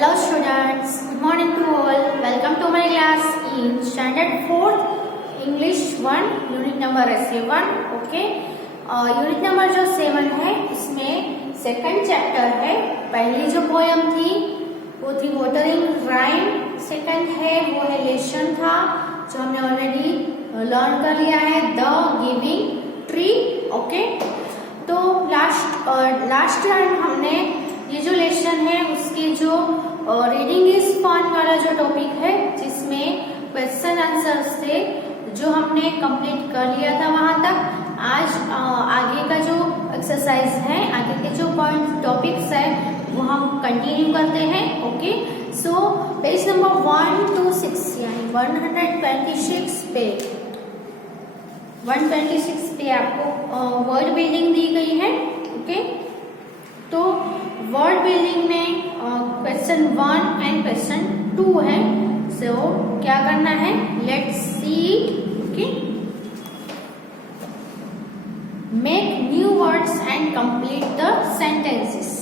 Hello students, good morning to all. Welcome to my class in standard 4th English 1 unit number 7. Okay, unit number जो 7 है इसमें second chapter है. पहली जो poem थी वो थी वॉटरिंग राइम. सेकंड है वो है लेसन था जो हमने ऑलरेडी लर्न कर लिया है, द गिविंग ट्री. ओके, तो लास्ट टाइम हमने ये जो लेसन है उसके जो रीडिंग इज फन वाला जो टॉपिक है जिसमें क्वेश्चन आंसर्स थे जो हमने कंप्लीट कर लिया था वहां तक. आज आगे का जो एक्सरसाइज है, आगे के जो पॉइंट टॉपिक्स है वो हम कंटिन्यू करते हैं. Okay, so page number 1 to 6 यानी 126 पे 126 पे आपको वर्ड बिल्डिंग दी गई है. ओके, तो वर्ड बिल्डिंग में क्वेश्चन 1 एंड क्वेश्चन 2 है. सो क्या करना है, let's see. Okay, make new words and complete the sentences.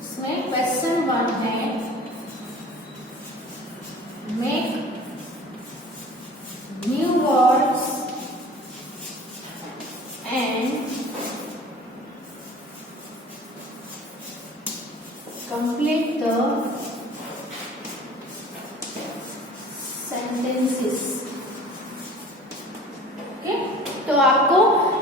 इसमें क्वेश्चन 1 है, make new words and complete the sentences. Okay, तो आपको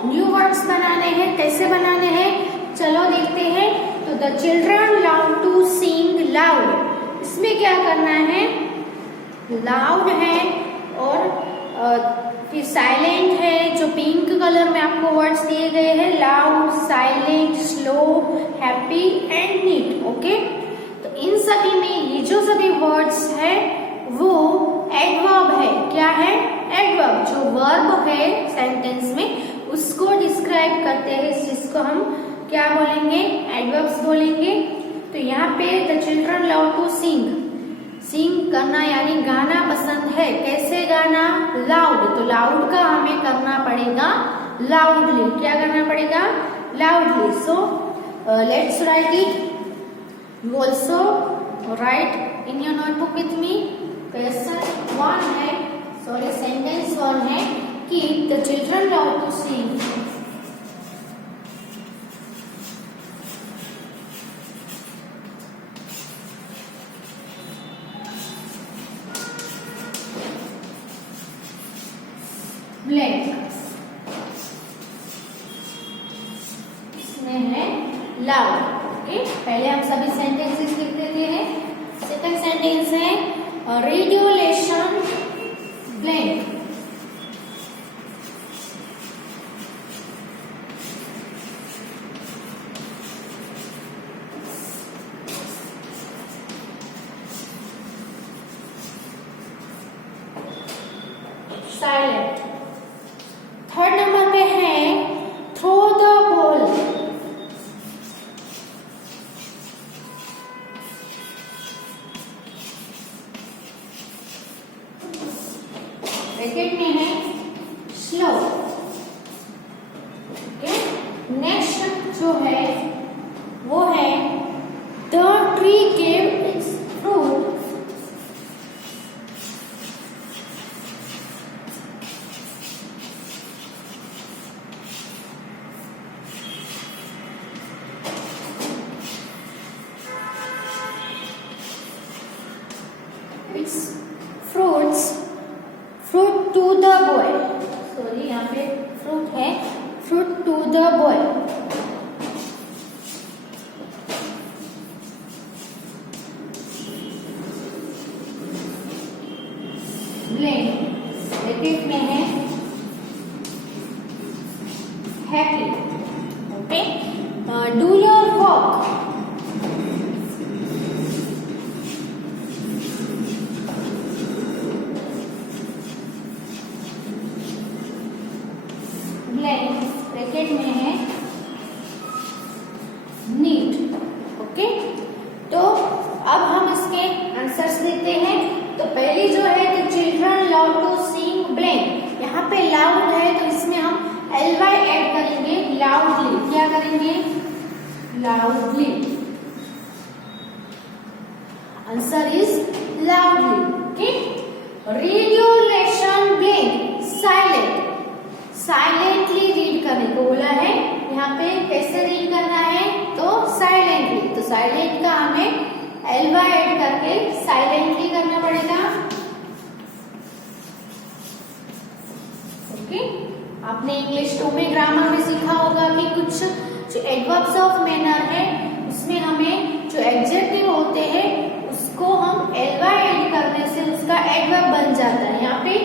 न्यू वर्ड्स बनाने हैं. कैसे बनाने हैं चलो देखते हैं. तो the children love to sing loud. इसमें क्या करना है, लाउड है और फिर साइलेंट है जो पिंक कलर में आपको वर्ड्स दिए गए हैं. Loud, silent, slow, happy and neat. Okay, तो इन सभी में ये जो सभी वर्ड्स है वो एडवर्ब है. क्या है, एडवर्ब. जो वर्ब है सेंटेंस में उसको डिस्क्राइब करते हैं, जिसको हम क्या बोलेंगे, एडवर्ब्स बोलेंगे. तो यहाँ पे the children love to sing, sing करना यानी गाना पसंद है. कैसे गाना, लाउड. तो लाउड का हमें करना पड़ेगा लाउडली. क्या करना पड़ेगा, loudly. So let's write it. You also write in your notebook with me. Question 1 है, सॉरी सेंटेंस 1 है कि the children love to sing. Blank. इसमें है लाउड. ओके, पहले हम सभी सेंटेंसेस लिख देते हैं. सेकंड सेंटेंस है radio lesson blank. Silent. Third number पे है थ्रो द बॉल. ब्रैकेट में है स्लो. ओके, नेक्स्ट जो है वो है the tree gave its fruit. Fruit to the boy. Sorry, यहाँ पे फ्रूट है, fruit to the boy. Bracket में है happy. Okay, do your work. Blank bracket में है नीट. ओके, पहली जो है the children love to sing blank, यहाँ पे लाउड है तो इसमें हम ly ऐड करेंगे, लाउडली। क्या करेंगे? Loudly. Answer is loudly. Okay, read your lesson blank, silent. Silently read करने को बोला है, यहाँ पे कैसे रीड करना है? तो साइलेंटली। तो साइलेंट का हमें ly ऐड करके साइलेंटली करना पड़ेगा। ओके, आपने इंग्लिश 2 में ग्रामर में सीखा होगा कि कुछ जो एडवर्ब्स ऑफ मैनर है उसमें हमें जो एडजेक्टिव होते हैं उसको हम ly ऐड करने से उसका एडवर्ब बन जाता है। यहाँ पे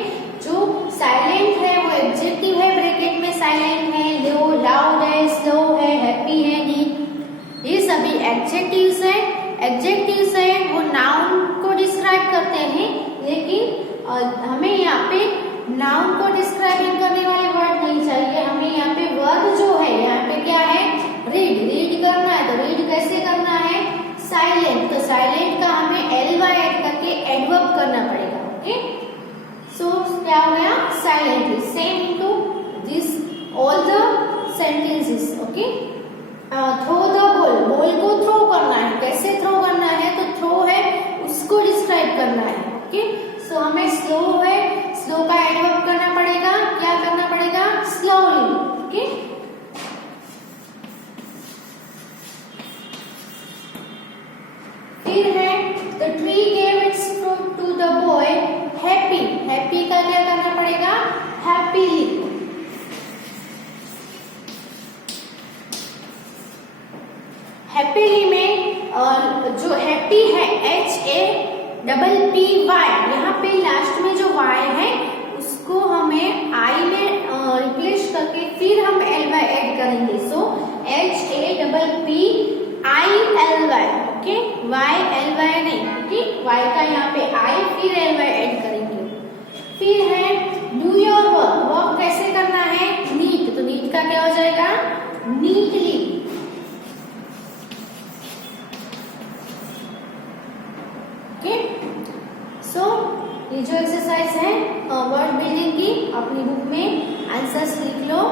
जो साइलेंट है वो एडजेक्टिव है, ब्रैकेट में साइलेंट है, लो लाउड है, स्लो है, हैप्पी है, नीट, ये सभी एडजेक्टिव्स है। एडजेक्टिव्स है वो नाउन को डिस्क्राइब करते हैं, लेकिन हमें यहाँ पे नाउन को डिस्क्राइबिंग करने वाले वर्ड नहीं चाहिए, हमें यहाँ पे वर्ड जो है, यहाँ पे क्या है? रीड। रीड करना है तो रीड कैसे करना है? साइलेंट। तो साइलेंट का हमें ly ऐड करके एडवर्ब करना पड़ेगा। ओके, सो क्या हो गया? Silently. Same to this all the sentences. Okay, throw the ball, ball को थ्रो करना है। कैसे थ्रो करना है? तो थ्रो है उसको डिस्क्राइब करना है। ओके, सो हमें स्लो है, स्लो का एडवर्ब करना पड़ेगा। क्या करना पड़ेगा? स्लोली। ओके, फिर है the tree gave its fruit to the boy happy. Happy का क्या करना पड़ेगा? हैप्पीली। हैप्पीली में जो हैप्पी है HAPPY, यहाँ पे लास्ट में जो y है उसको हमें I में रिप्लेस करके फिर हम ly ऐड करेंगे। सो HAPPY ILY। ओके, YLY नहीं, ओके, y का यहाँ पे I फिर ly ऐड करेंगे। फिर है डू योर वर्क। वर्क कैसे करना है? नीट। तो नीट का क्या हो जाएगा? नीटली। ओके, सो ये जो एक्सरसाइज है वर्ड बिल्डिंग की, अपनी बुक में आंसर्स लिख लो।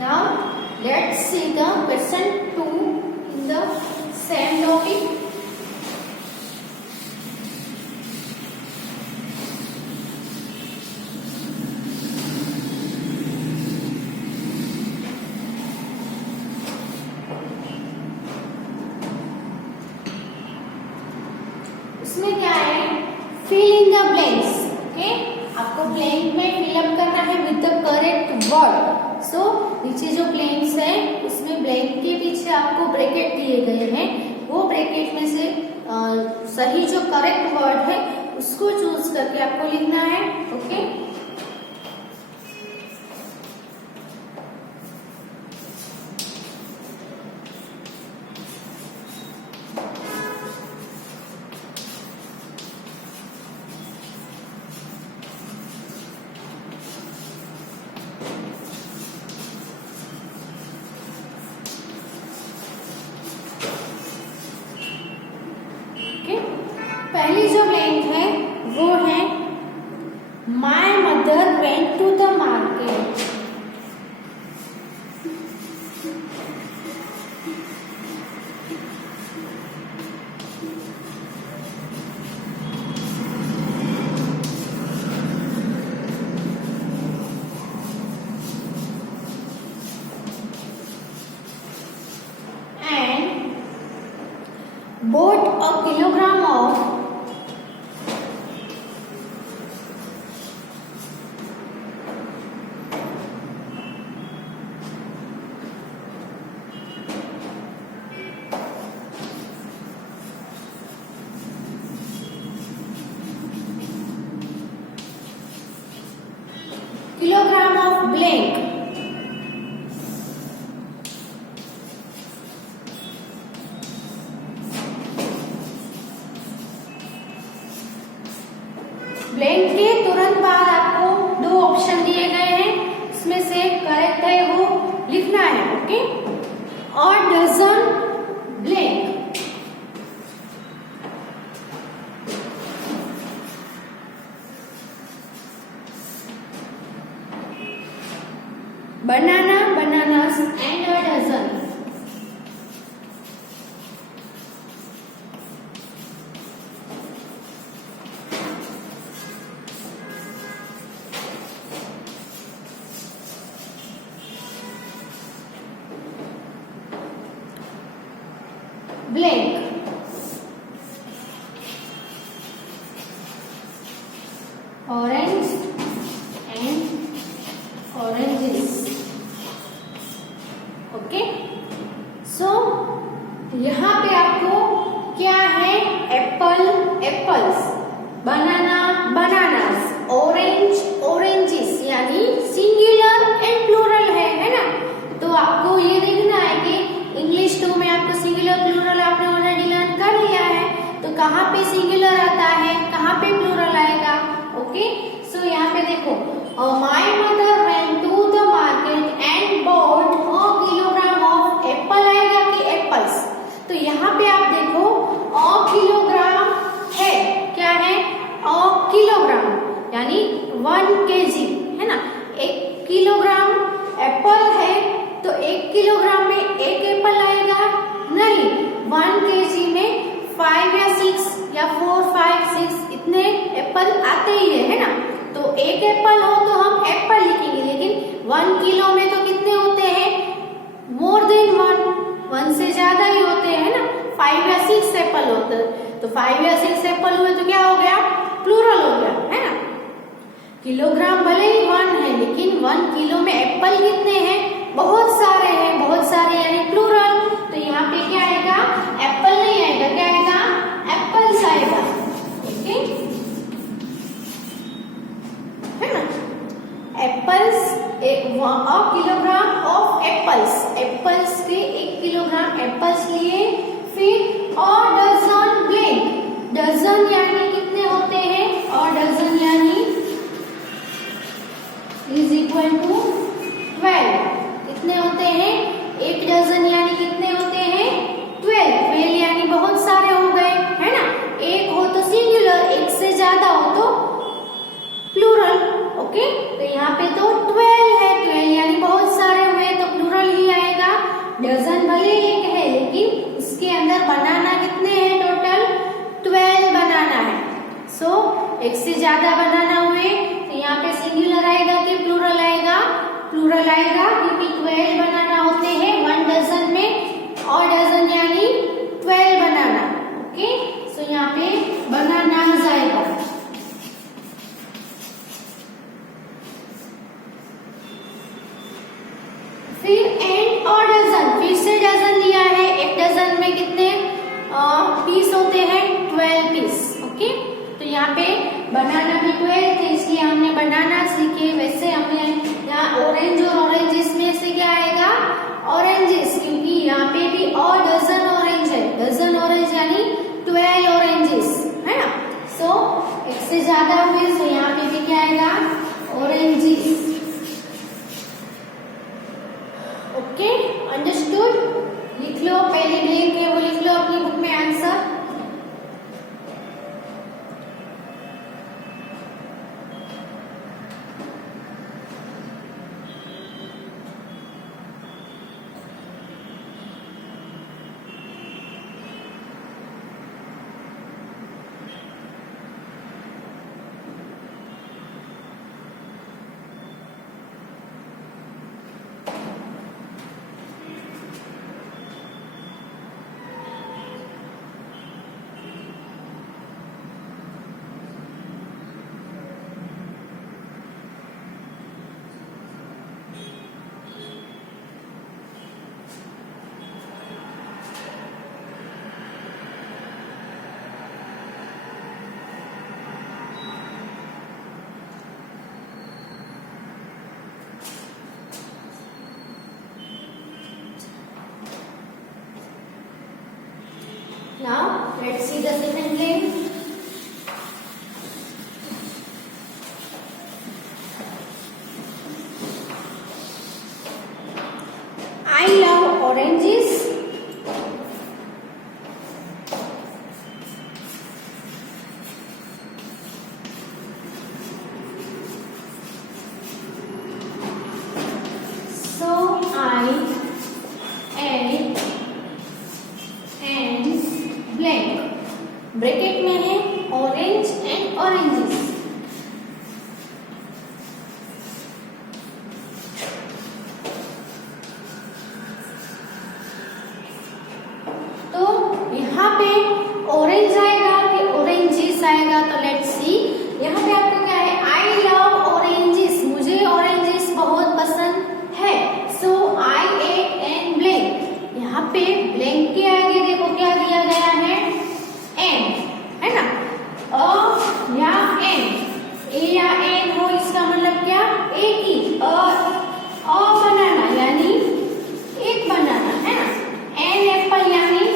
Now let's see the question 2 in the same topic. इसमें क्या है? fill in the blanks. Okay, आपको ब्लैंक में फिलअप करना है विद द करेक्ट वर्ड। सो नीचे जो ब्लैंक्स है उसमें ब्लैंक के पीछे आपको ब्रैकेट दिए गए हैं, वो ब्रैकेट में से सही जो करेक्ट वर्ड है उसको चूज करके आपको लिखना है। ओके, पहली जो ब्लैंक है वो है my mother went to the market. Blank. Blank के तुरंत बाद आपको दो ऑप्शन दिए गए हैं, इसमें से करेक्ट है वो लिखना है। ओके, और dozen blank. Banana, bananas and a dozen. Blank. Orange and oranges. Okay. So यहाँ पे आपको क्या है? एप्पल, एप्पल्स, बनाना, बनानास, ऑरेंज, ऑरेंजेस, यानी सिंगुलर एंड प्लूरल है ना। तो आपको ये देखना है कि इंग्लिश 2 में आपको सिंगुलर प्लूरल आपने ऑलरेडी लर्न कर लिया है, तो कहाँ पे सिंगुलर आता है, कहाँ पे प्लूरल आएगा। ओके, सो यहाँ पे देखो, my mother went to the market and bought a kilogram of apple आएगा कि एप्पल्स। तो यहाँ पे आप देखो अ किलोग्राम है, क्या है? अ किलोग्राम यानी 1 kg है ना। 1 किलोग्राम एप्पल है तो 1 किलोग्राम में एक एप्पल आएगा? नहीं, 1 kg में 5 या 6 या 4, 5, 6 इतने एप्पल आते ही है ना। तो एक एप्पल हो तो हम एप्पल लिखेंगे, लेकिन 1 किलो में तो कितने होते हैं? मोर देन 1 से ज्यादा ही होते हैं ना। 5 या 6 एप्पल होते हैं, तो 5 या 6 एप्पल हुए तो क्या हो गया? प्लूरल हो गया है ना। किलोग्राम भले ही 1 है, लेकिन 1 किलो में एप्पल कितने हैं? बहुत सारे हैं, बहुत सारे यानी प्लूरल। तो यहाँ पे क्या आएगा? एप्पल नहीं आएगा, क्या आएगा? एप्पल्स आएगा। ओके, है ना। Apples, a kilogram of apples, apples के 1 किलोग्राम एप्पल्स लिए। फिर अ डजन ब्लैंक, डजन यानी कितने होते हैं? अ डजन यानी इज इक्वल टू 12। कितने होते हैं? 1 डजन यानी कितने होते हैं? 12 यानी बहुत सारे हो गए है ना। एक हो तो सिंगुलर, एक से ज्यादा हो तो प्लूरल। ओके, तो यहाँ पे तो 12 है, 12 यानी बहुत सारे हुए तो प्लूरल ही आएगा। डजन भले एक है, लेकिन इसके अंदर बनाना कितने हैं? टोटल 12 बनाना है। सो एक से ज्यादा बनाना हुए तो यहाँ पे सिंगुलर आएगा कि प्लूरल आएगा? प्लूरल आएगा, क्योंकि 12 बनाना होते हैं 1 डजन में, और डजन यानी 12 बनाना। ओके, सो यहाँ पे बनानास आएगा। फिर एंड और डजन, फिर से डजन दिया है। 1 डजन में कितने पीस होते हैं? 12 पीस। ओके, तो यहाँ पे बनाना भी 12 थे, इसलिए हमने बनाना सीखे। वैसे हमें यहाँ ऑरेंज और ऑरेंजेस में से क्या आएगा? ऑरेंजेस, क्योंकि यहाँ पे भी और डजन ऑरेंज है। डजन ऑरेंज यानी 12 ऑरेंजेस है ना। सो एक से ज्यादा हुए, सो यहाँ पे भी क्या आएगा? ऑरेंजेस। Okay, understood. लिख लो, पहले ब्लैंक है वो लिख लो अपनी बुक में answer. let's see the second blank. I love oranges. So I add and blank. Bracket में है ऑरेंज एंड ऑरेंजेस. तो यहाँ पे ऑरेंज आएगा कि ऑरेंजेस आएगा, तो लेट्स सी. यहाँ पे आपको क्या है, आई लव ऑरेंजेस, मुझे ऑरेंजेस बहुत पसंद है. सो आई एड एन ब्लैंक. यहाँ पे ब्लैंक के आगे देखो क्या दिया गया है, एन, है ना. अ या एन, ए या एन हो इसका मतलब क्या, एक ही. अ बनाना यानी एक बनाना, है ना. एन एप्पल यानी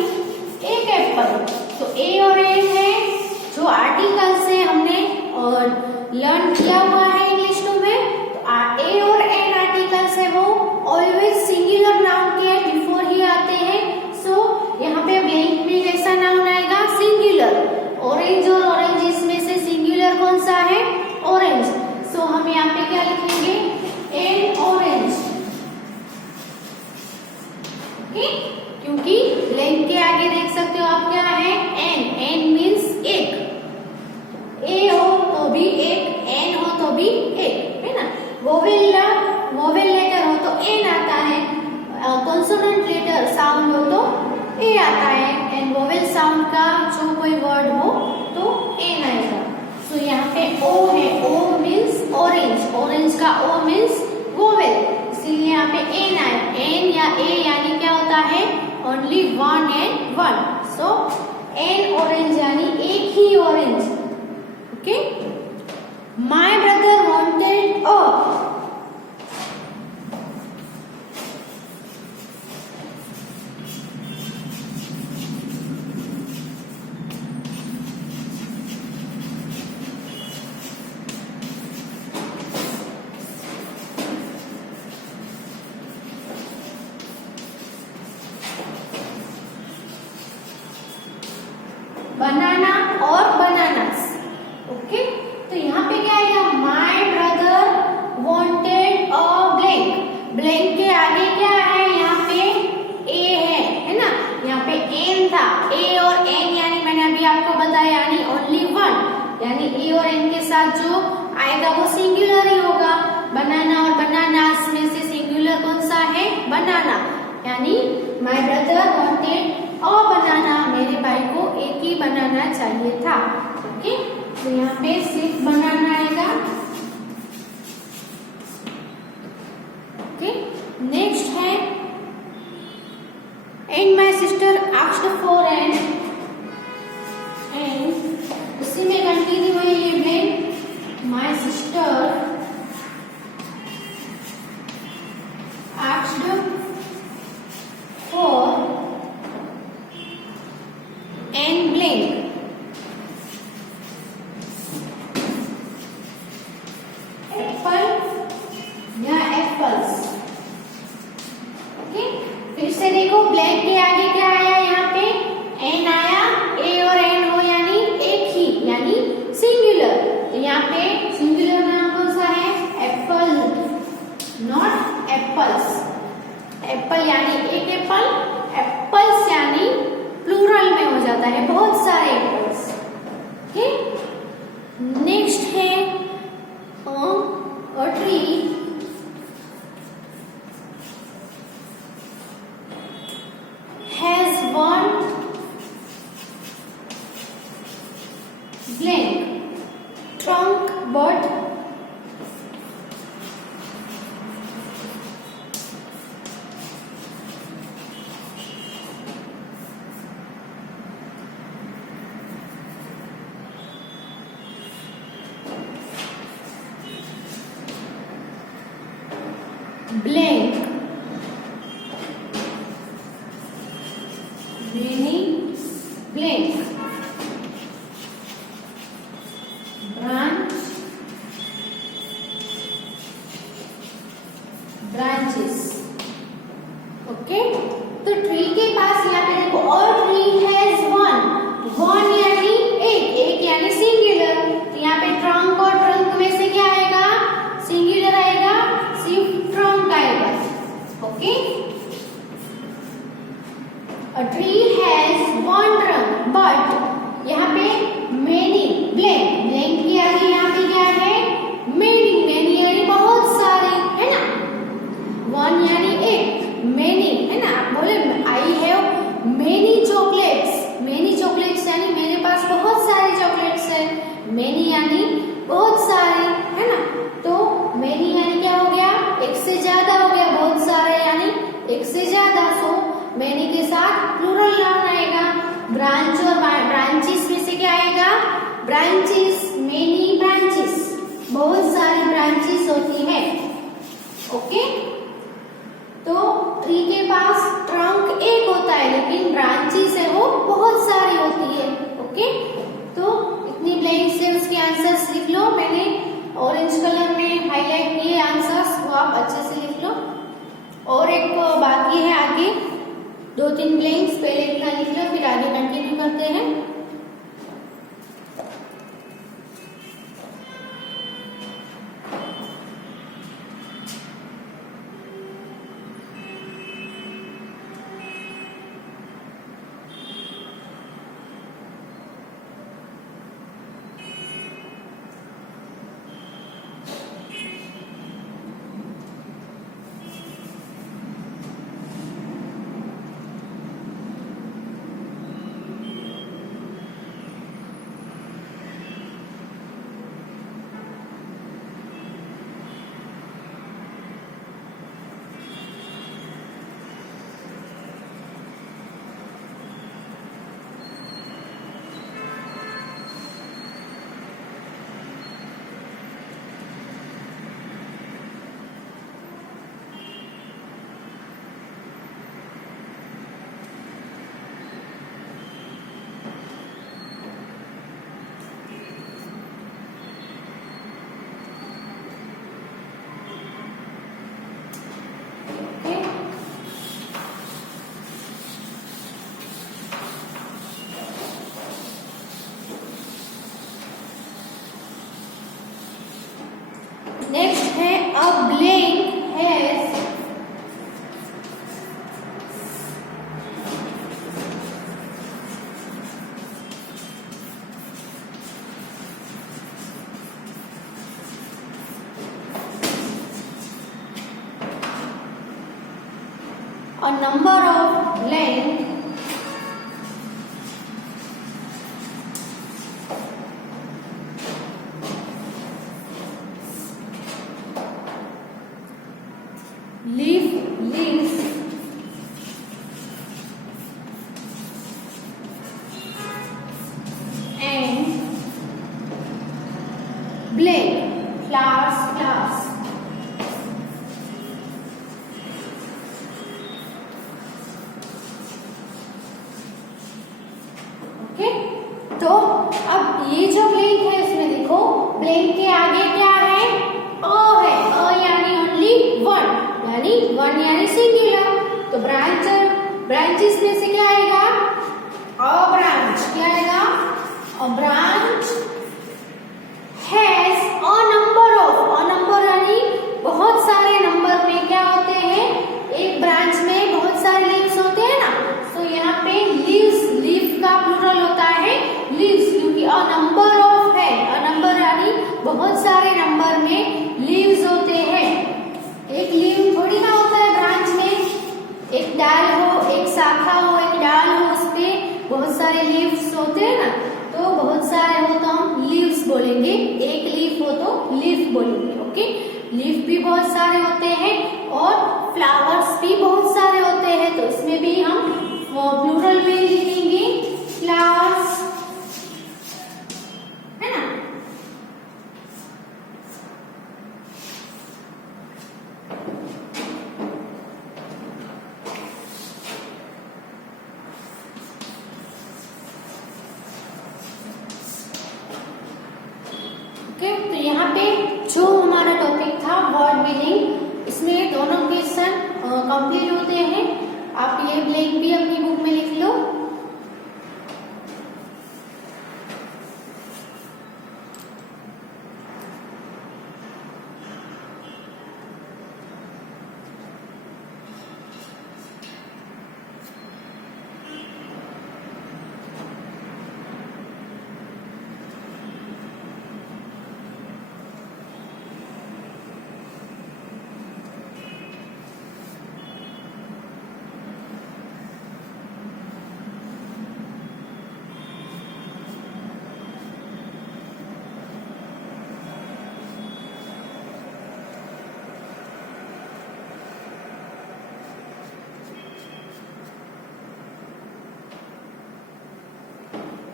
एक एप्पल. तो ए और एन है जो आर्टिकल से हमने लर्न किया हुआ है इंग्लिश टू में. तो ए और एन आर्टिकल से वो ऑलवेज सिंगुलर नाउन के बिफोर ही आते हैं. सो यहाँ पे ब्लैंक में कैसा नाउन आएगा, सिंगुलर. ऑरेंज और ऑरेंजेस में से सिंगुलर कौन सा है, ऑरेंज. सो हम यहाँ पे क्या लिखेंगे, एन ऑरेंज. ओके, क्योंकि ब्लैंक के आगे देख सकते हो आप क्या है, एन. एन मीन्स एक. ए हो तो भी एक, एन हो तो भी एक, है ना. वोवेल लेटर हो तो एन आता है, कॉन्सोनेंट लेटर साउंड हो तो ए आता है, एंड वोवेल साउंड का जो कोई वर्ड हो तो एन आएगा. सो यहाँ पे ओ है, ओ मीन्स ऑरेंज. ऑरेंज का ओ मीन्स वोवेल, इसीलिए यहाँ पे एन आए. एन या ए यानी क्या होता है, only one and one. So an orange यानी एक ही orange. Okay. My brother wanted a. Banana और बनानास. ओके, तो यहाँ पे क्या आएगा, my brother wanted a blank. Blank के आगे क्या है, यहाँ पे ए है ना. यहाँ पे एन था, ए और एन यानी मैंने अभी आपको बताया यानी ओनली वन. यानी ए और एन के साथ जो आएगा वो सिंगुलर ही होगा. बनाना और बनानास में से सिंगुलर कौन सा है, बनाना. यानी माय ब्रदर वांटेड अ बनाना, मेरे भाई को एक ही बनाना चाहिए था. ओके, तो यहाँ पे सिर्फ बनाना आएगा. ओके, नेक्स्ट है and my sister asked for and. उसी में कंटिन्यू है ये blank. My sister asked for and blank. Apple या एप्पल्स. ओके, फिर से देखो ब्लैंक के आगे क्या आया, यहाँ पे एन आया. ए और एन हो यानी एक ही, यानी सिंगुलर. तो यहाँ पे सिंगुलर नाम कौन सा है, एप्पल, नॉट एप्पल्स. एप्पल यानी एक एप्पल, एप्पल्स यानी प्लूरल में हो जाता है, बहुत सारे एप्पल्स. ओके, नेक्स्ट है a tree has one blank trunk but blank meaning blank. Branch, branches. Okay, तो ट्री के पास यहाँ पे देखो, और ट्री हैज वन यानी एक यानी सिंगुलर। तो यहाँ पे ट्रंक और ट्रंक में से क्या आएगा? सिंगुलर आएगा, सिर्फ ट्रंक आएगा। Okay, a tree has one trunk but यहाँ पे मेनी, ब्लैंक के आगे यहाँ पे क्या है? मेनी यानी बहुत सारे, है ना। वन यानी एक, मेनी है ना। आप बोले आई हैव मेनी चॉकलेट्स यानी मेरे पास बहुत सारे चॉकलेट्स है। मेनी यानी बहुत सारे, है ना। तो मेनी यानी क्या हो गया? एक से ज्यादा हो गया, बहुत सारे यानी एक से ज्यादा। सो मेनी के साथ प्लूरल नाउन आएगा। ब्रांच और ब्रांचेस में से क्या आएगा? ब्रांचेस, मेनी ब्रांचेस, बहुत सारी ब्रांचेस होती है। ओके, तो ट्री के पास ट्रंक एक होता है लेकिन ब्रांचेस है वो बहुत सारी होती है। ओके, तो इतनी ब्लैंक से उसके आंसर्स लिख लो। मैंने ऑरेंज कलर में हाईलाइट किए आंसर्स, वो आप अच्छे से लिख लो। और एक बाकी है आगे, 2-3 ब्लैंक्स पहले इतना लिख लो, फिर आगे कंटिन्यू करते हैं। नेक्स्ट है a blank has a number of length leaves and blank flowers okay. तो अब ये जो ब्लैंक है इसमें देखो, ब्लैंक के आगे क्या है? अ है, अ यानी ओनली वन यानी सिंगुलर। तो ब्रांचेस में से क्या आएगा? अ ब्रांच, क्या आएगा? A branch has a number यानी बहुत सारे नंबर में क्या होते हैं? एक ब्रांच में बहुत सारे लीव्स होते हैं ना। तो यहाँ पे लीव का प्लूरल होता है लीव्स, क्योंकि अ नंबर ऑफ है, अ नंबर यानी बहुत सारे नंबर में लीव्स होते हैं। एक लीव थोड़ी ना होता है ब्रांच में, एक डाल हो, एक शाखा हो, एक डाल हो, उस पे बहुत सारे लीव्स होते हैं ना। तो बहुत सारे हो तो हम लीव्स बोलेंगे, एक लीफ हो तो लीफ बोलेंगे। ओके, लीफ भी बहुत सारे होते हैं और फ्लावर्स भी बहुत सारे होते हैं, तो इसमें भी हम प्लूरल में लिखेंगे फ्लावर्स, है ना। ओके, तो यहाँ पे जो हमारा टॉपिक था वर्ड मीनिंग, इसमें दोनों क्वेश्चन कंप्लीट होते हैं। आप ये ब्लैंक भी अपनी बुक में लिख लो।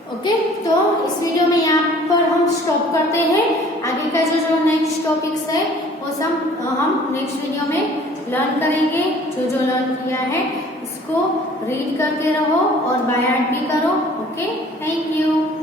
ओके, तो इस वीडियो में यहाँ पर हम स्टॉप करते हैं। आगे का जो नेक्स्ट टॉपिक्स है वो सब हम नेक्स्ट वीडियो में लर्न करेंगे। जो लर्न किया है इसको रीड करते रहो और बाय हार्ट भी करो। Okay, thank you.